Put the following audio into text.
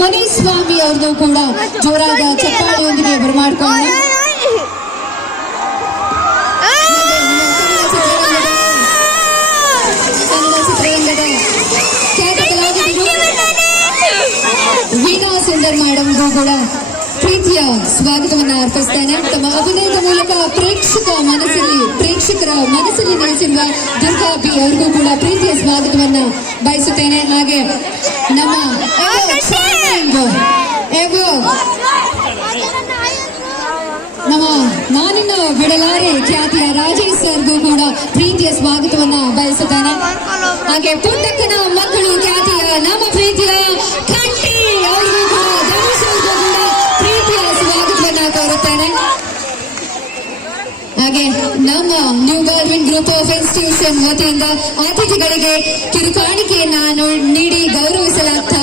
ಮುನಿಸ್ವಾಮಿ ಅವ್ರದ್ದು ಕೂಡ ಜೋರಾದ ಚಪ್ಪಾಳೆಯೊಂದಿಗೆ ಬರಮಾಡ್ಕೊಂಡು ವೀಣಾ ಸುಂದರ್ ಮೇಡಮ್ಗೂ ಕೂಡ ಪ್ರೀತಿಯ ಸ್ವಾಗತವನ್ನು ಅರ್ಪಿಸ್ತೇನೆ. ತಮ್ಮ ಅಭಿನಯದ ಮೂಲಕ ಪ್ರೇಕ್ಷಕರ ಮನಸ್ಸಲ್ಲಿ ನೆಲೆಸಿರುವ ದುರ್ಗಾ ಬಿ ಅವ್ರಿಗೂ ಕೂಡ ಪ್ರೀತಿಯ ಸ್ವಾಗತವನ್ನ ಬಯಸುತ್ತೇನೆ. ಹಾಗೆ ನಮ್ಮ ನಾನಿನ್ನ ಬಿಡಲಾರೆ ಖ್ಯಾತಿಯ ರಾಜೇಶ್ ಸರ್ಗೂ ಕೂಡ ಪ್ರೀತಿಯ ಸ್ವಾಗತವನ್ನ ಬಯಸುತ್ತೇನೆ. ಹಾಗೆ ಪುಟ್ಟಕ್ಕನ ಮಕ್ಕಳು ಖ್ಯಾತಿಯ ನಮ್ಮ ಪ್ರೀತಿಯ ಖಂಡಿ ಅವ್ರಿಗೂ ಕೂಡ ಧನುಷ್ ಅವ್ರಿಗೂ ಕೂಡ ಪ್ರೀತಿಯ ಸ್ವಾಗತವನ್ನ ಕೋರುತ್ತೇನೆ. ಹಾಗೆ ನಮ್ಮ new garment group of institution ವತಿಯಿಂದ ಅತಿಥಿಗಳಿಗೆ ಕಿರುಕಾಣಿಕೆಯನ್ನ ನೀಡಿ ಗೌರವಿಸಲಾಗ್ತಾ